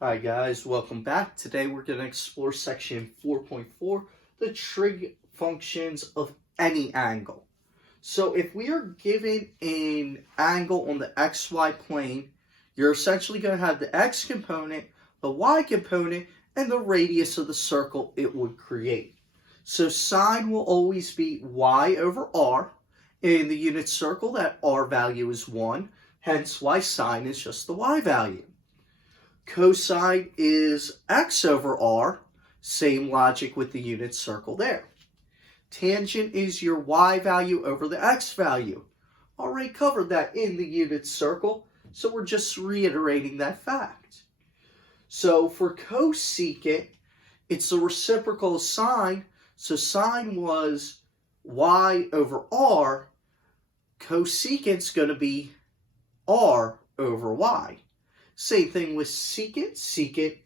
Hi guys, welcome back. Today we're going to explore section 4.4, the trig functions of any angle. So if we are given an angle on the xy plane, you're essentially going to have the x component, the y component, and the radius of the circle it would create. So sine will always be y over r. In the unit circle, that r value is 1, hence why sine is just the y value. Cosine is x over r, same logic with the unit circle there. Tangent is your y value over the x value. Already covered that in the unit circle, so we're just reiterating that fact. So for cosecant, it's the reciprocal of sine, so sine was y over r, cosecant's going to be r over y. Same thing with secant. Secant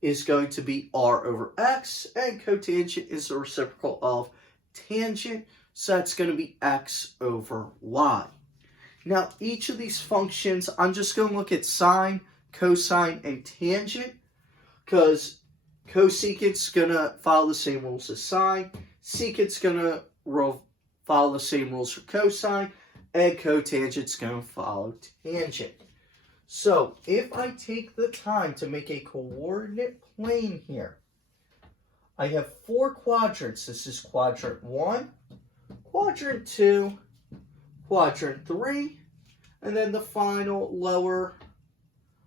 is going to be r over x, and cotangent is the reciprocal of tangent, so that's going to be x over y. Now, each of these functions, I'm just going to look at sine, cosine, and tangent, because cosecant's going to follow the same rules as sine, secant's going to follow the same rules for cosine, and cotangent's going to follow tangent. So, if I take the time to make a coordinate plane here, I have 4 quadrants. This is quadrant 1, quadrant 2, quadrant 3, and then the final lower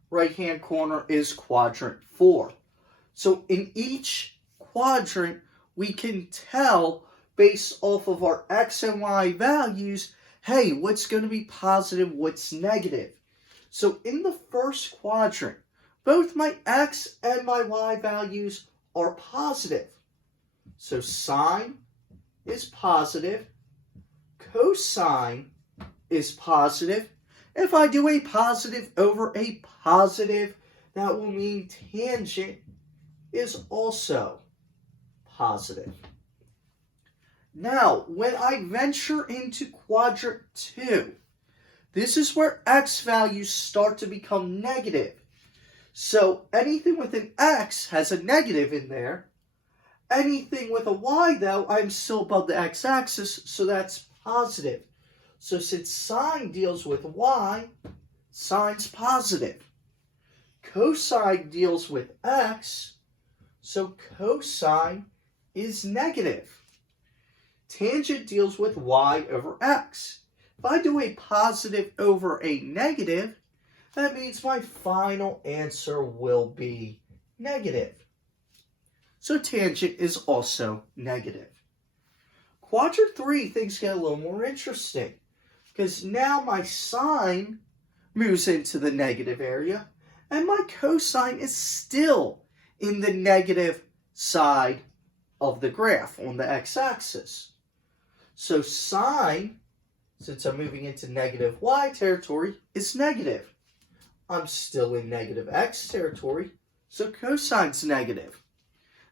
right-hand corner is quadrant 4. So, in each quadrant, we can tell based off of our x and y values, hey, what's going to be positive, what's negative. So in the first quadrant, both my x and my y values are positive. So sine is positive, cosine is positive. If I do a positive over a positive, that will mean tangent is also positive. Now, when I venture into quadrant 2, this is where x values start to become negative. So anything with an x has a negative in there. Anything with a y, though, I'm still above the x-axis, so that's positive. So since sine deals with y, sine's positive. Cosine deals with x, so cosine is negative. Tangent deals with y over x. If I do a positive over a negative, that means my final answer will be negative. So tangent is also negative. Quadrant 3, things get a little more interesting, because now my sine moves into the negative area, and my cosine is still in the negative side of the graph on the x-axis. So sine, since I'm moving into negative y territory, is negative. I'm still in negative x territory, so cosine's negative.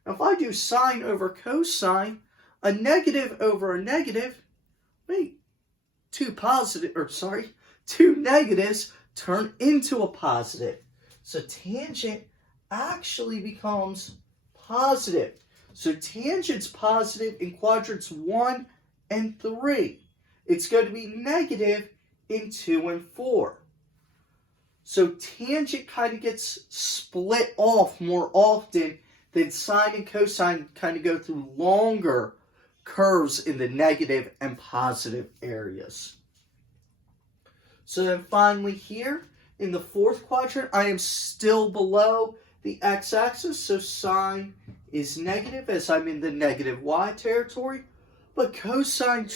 Now if I do sine over cosine, a negative over a negative, two negatives turn into a positive. So tangent actually becomes positive. So tangent's positive in quadrants 1 and 3. It's going to be negative in 2 and 4. So tangent kind of gets split off more often than sine and cosine kind of go through longer curves in the negative and positive areas. So then finally here, in the 4th quadrant, I am still below the x-axis, so sine is negative as I'm in the negative y territory, but cosine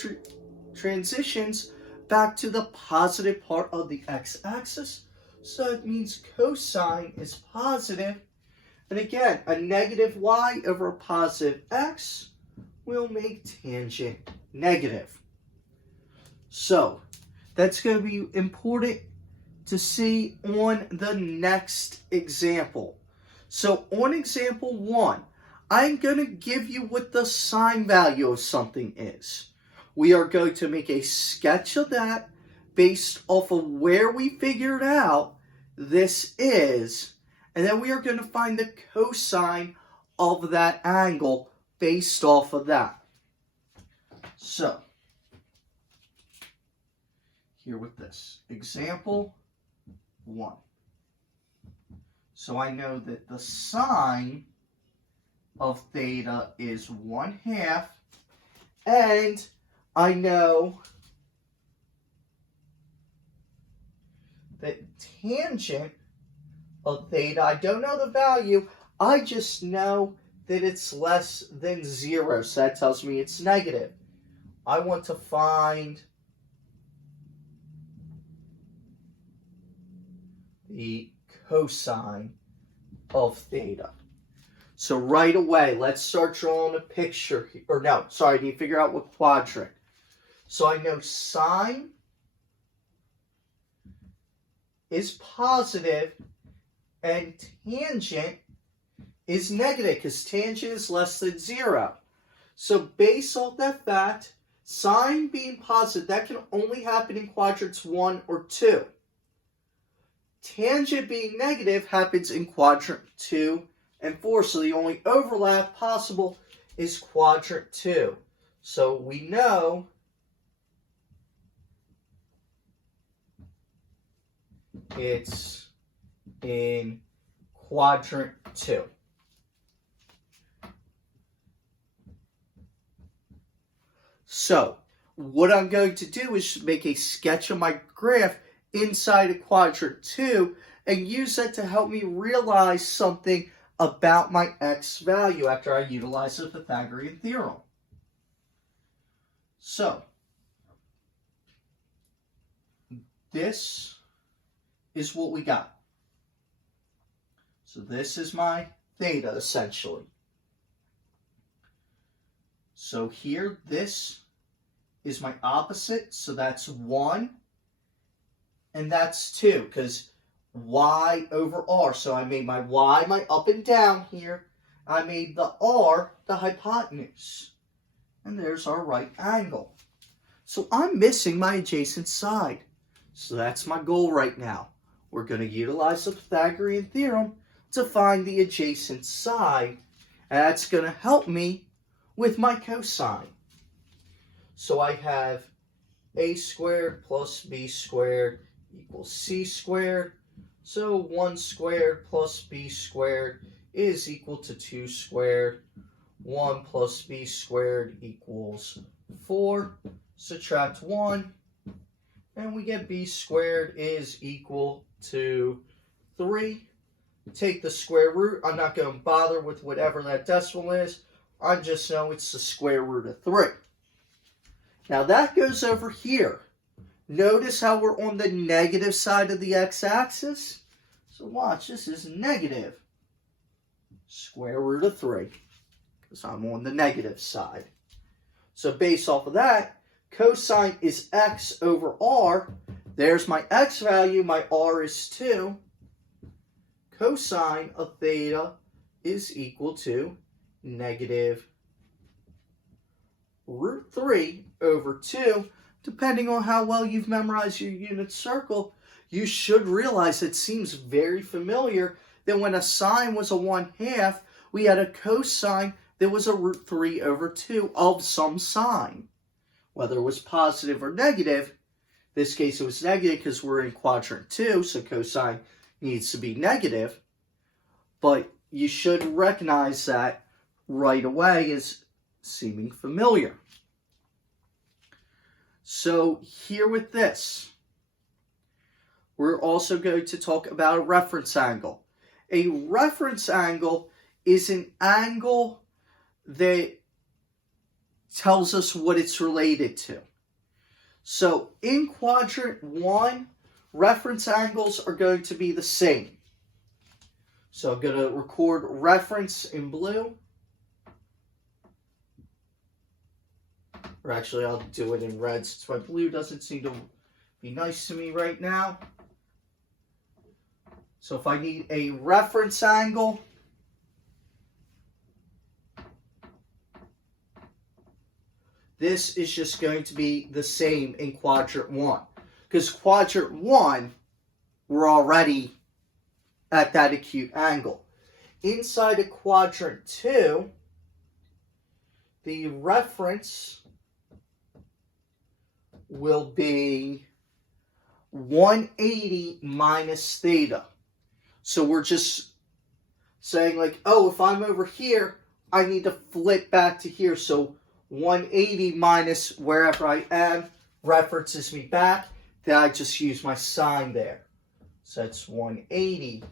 transitions back to the positive part of the x-axis, so it means cosine is positive. And again, a negative y over a positive x will make tangent negative. So that's going to be important to see on the next example. So on example 1, I'm going to give you what the sine value of something is. We are going to make a sketch of that based off of where we figured out this is, And then we are going to find the cosine of that angle based off of that. So, here with this. Example 1. So I know that the sine of theta is 1/2, and I know that tangent of theta, I don't know the value, I just know that it's less than 0, so that tells me it's negative. I want to find the cosine of theta. So right away, let's start drawing a picture. Or no, sorry, I need to figure out what quadrant. So I know sine is positive and tangent is negative because tangent is less than 0. So based off that fact, sine being positive, that can only happen in quadrants 1 or 2. Tangent being negative happens in quadrant 2 and 4. So the only overlap possible is quadrant 2. So we know it's in quadrant 2. So what I'm going to do is make a sketch of my graph inside of quadrant 2 and use that to help me realize something about my x value after I utilize the Pythagorean theorem. So this is what we got. So this is my theta essentially. So here this is my opposite, so that's 1. And that's 2, because y over r. So I made my y my up and down here. I made the r the hypotenuse. And there's our right angle. So I'm missing my adjacent side. So that's my goal right now. We're going to utilize the Pythagorean theorem to find the adjacent side. And that's going to help me with my cosine. So I have a squared plus b squared equals c squared. So 1 squared plus b squared is equal to 2 squared. 1 plus b squared equals 4. Subtract 1. And we get b squared is equal to 3. Take the square root. I'm not going to bother with whatever that decimal is. I just know it's the square root of 3. Now that goes over here. Notice how we're on the negative side of the x-axis? So watch, this is negative square root of 3, because I'm on the negative side. So based off of that, cosine is x over r. There's my x value, my r is 2. Cosine of theta is equal to negative root 3 over 2. Depending on how well you've memorized your unit circle, you should realize it seems very familiar that when a sine was a 1/2, we had a cosine that was a root 3 over 2 of some sign. Whether it was positive or negative, in this case it was negative because we're in quadrant 2, so cosine needs to be negative. But you should recognize that right away as seeming familiar. So here with this, we're also going to talk about a reference angle. A reference angle is an angle that tells us what it's related to. So in quadrant 1, reference angles are going to be the same. So I'm going to record reference in blue. Or actually, I'll do it in red since my blue doesn't seem to be nice to me right now. So if I need a reference angle, this is just going to be the same in quadrant 1. Because quadrant 1, we're already at that acute angle. Inside of quadrant 2, the reference will be 180 minus theta. So we're just saying like, oh, if I'm over here, I need to flip back to here. So 180 minus wherever I am references me back. Then I just use my sign there. So that's 180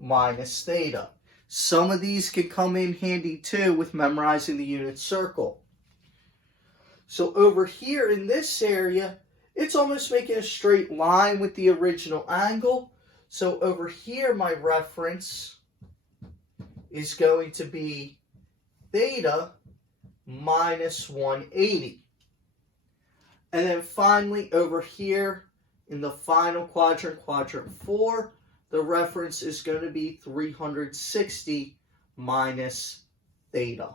minus theta. Some of these can come in handy too with memorizing the unit circle. So over here in this area, it's almost making a straight line with the original angle. So over here, my reference is going to be theta minus 180. And then finally over here in the final quadrant, quadrant 4, the reference is going to be 360 minus theta.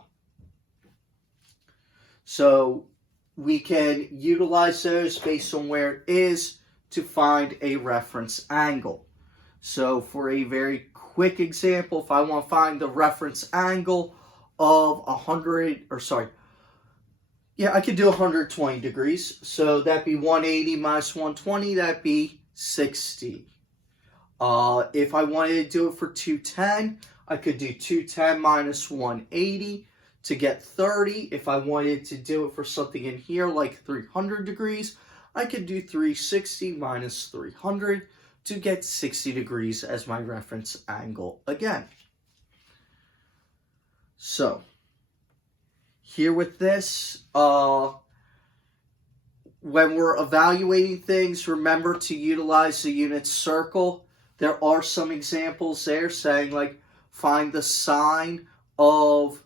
So we can utilize those based on where it is to find a reference angle. So for a very quick example, if I want to find the reference angle of I could do 120 degrees. So that'd be 180 minus 120, that'd be 60. If I wanted to do it for 210, I could do 210 minus 180 to get 30. If I wanted to do it for something in here like 300 degrees, I could do 360 minus 300 to get 60 degrees as my reference angle again. So here with this, when we're evaluating things, remember to utilize the unit circle. There are some examples there saying like find the sine of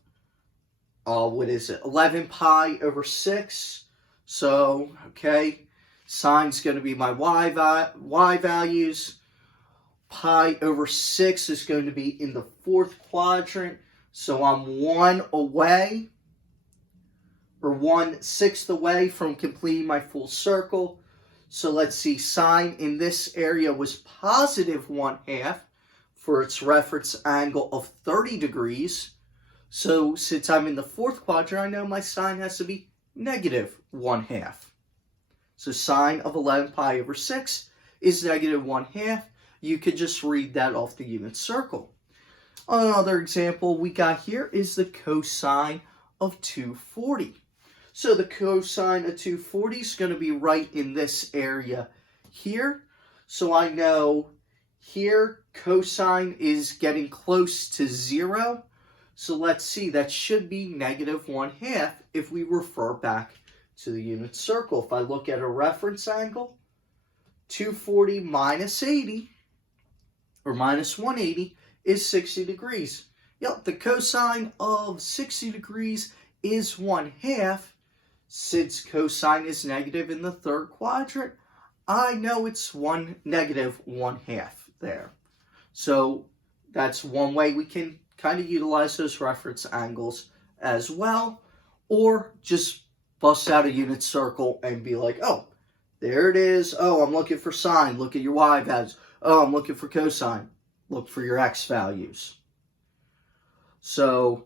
11 pi over 6. So, okay, sine's going to be my y values. Pi over 6 is going to be in the 4th quadrant. So I'm 1 away, or 1/6 away from completing my full circle. So let's see, sine in this area was positive 1/2 for its reference angle of 30 degrees. So since I'm in the 4th quadrant, I know my sine has to be negative 1/2. So sine of 11 pi over 6 is negative 1/2. You could just read that off the unit circle. Another example we got here is the cosine of 240. So the cosine of 240 is going to be right in this area here. So I know here cosine is getting close to 0. So let's see, that should be negative 1/2 if we refer back to the unit circle. If I look at a reference angle, 240 minus 80, or minus 180, is 60 degrees. Yep, the cosine of 60 degrees is 1/2. Since cosine is negative in the 3rd quadrant, I know it's negative 1/2 there. So that's one way we can kind of utilize those reference angles as well. Or just bust out a unit circle and be like, oh, there it is. Oh, I'm looking for sine. Look at your y values. Oh, I'm looking for cosine. Look for your x values. So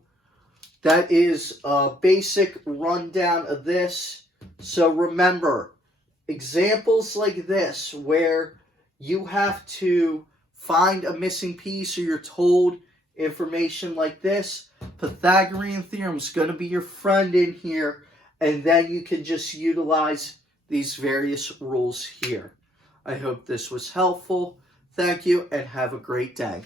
that is a basic rundown of this. So remember, examples like this where you have to find a missing piece or you're told information like this, Pythagorean theorem is going to be your friend in here, and then you can just utilize these various rules here. I hope this was helpful. Thank you and have a great day.